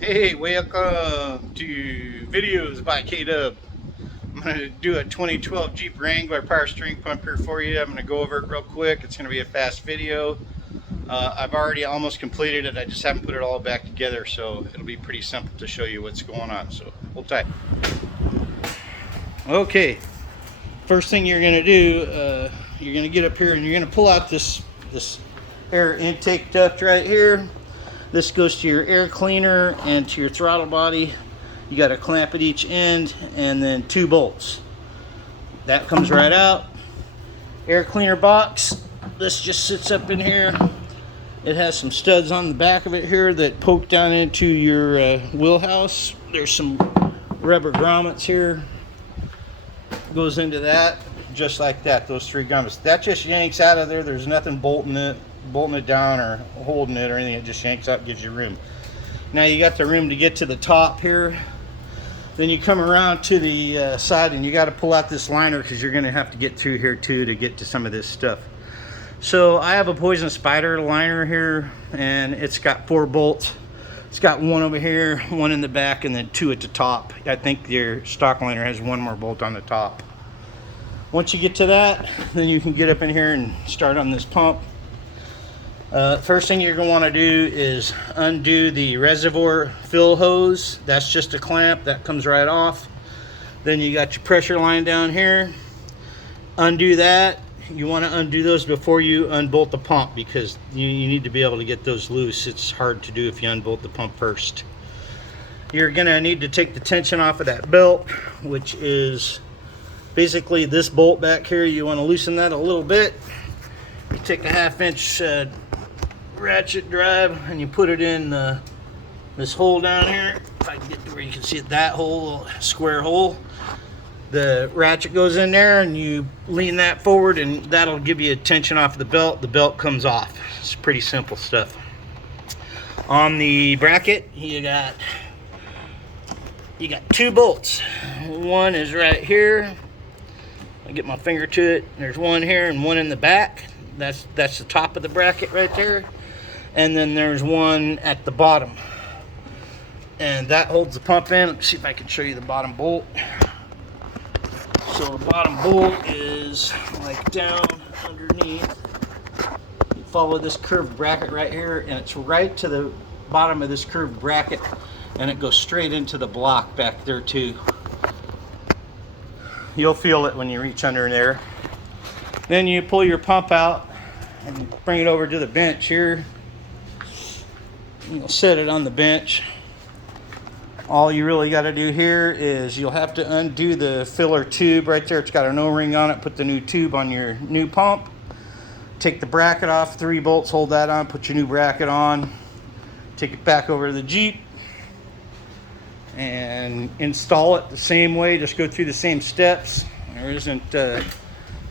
Hey, welcome to Videos by K-Dub. I'm going to do a 2012 Jeep Wrangler power steering pump here for you. I'm going to go over it real quick. It's going to be a fast video. I've already almost completed it. I just haven't put it all back together, so it'll be pretty simple to show you what's going on. So hold tight. Okay, first thing you're going to do, you're going to get up here and you're going to pull out this air intake duct right here. This goes to your air cleaner and to your throttle body. You got a clamp at each end and then 2 bolts. That comes right out. Air cleaner box. This just sits up in here. It has some studs on the back of it here that poke down into your wheelhouse. There's some rubber grommets here. Goes into that just like that. Those 3 grommets. That just yanks out of there. There's nothing bolting it down or holding it or anything. It just yanks out, gives you room. Now you got the room to get to the top here. Then you come around to the side and you got to pull out this liner because you're going to have to get through here too to get to some of this stuff. So I have a Poison Spider liner here and it's got 4 bolts. It's got 1 over here, 1 in the back, and then 2 at the top. I think your stock liner has 1 more bolt on the top. Once you get to that, then you can get up in here and start on this pump. First thing you're going to want to do is undo the reservoir fill hose. That's just a clamp that comes right off. Then you got your pressure line down here. Undo that. You want to undo those before you unbolt the pump because you need to be able to get those loose. It's hard to do if you unbolt the pump first. You're going to need to take the tension off of that belt, which is basically this bolt back here. You want to loosen that a little bit. You take a 1/2 inch ratchet drive and you put it in this hole down here. If I can get to where you can see it, that hole, square hole. The ratchet goes in there and you lean that forward and that'll give you a tension off the belt. The belt comes off. It's pretty simple stuff. On the bracket, you got 2 bolts. 1 is right here. I get my finger to it. There's 1 here and 1 in the back. That's the top of the bracket right there. And then there's 1 at the bottom. And that holds the pump in. Let's see if I can show you the bottom bolt. So the bottom bolt is like down underneath. You follow this curved bracket right here and it's right to the bottom of this curved bracket and it goes straight into the block back there too. You'll feel it when you reach under there. Then you pull your pump out and bring it over to the bench here. You'll set it on the bench. All you really got to do here is you'll have to undo the filler tube right there. It's got an O-ring on it. Put the new tube on your new pump. Take the bracket off, 3 bolts, hold that on, put your new bracket on. Take it back over to the Jeep and install it the same way. Just go through the same steps. There isn't,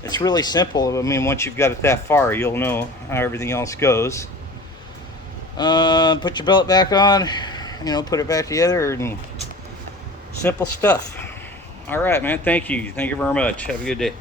it's really simple. I mean, once you've got it that far, you'll know how everything else goes. Put your belt back on, put it back together, and simple stuff. All right, man. Thank you very much. Have a good day.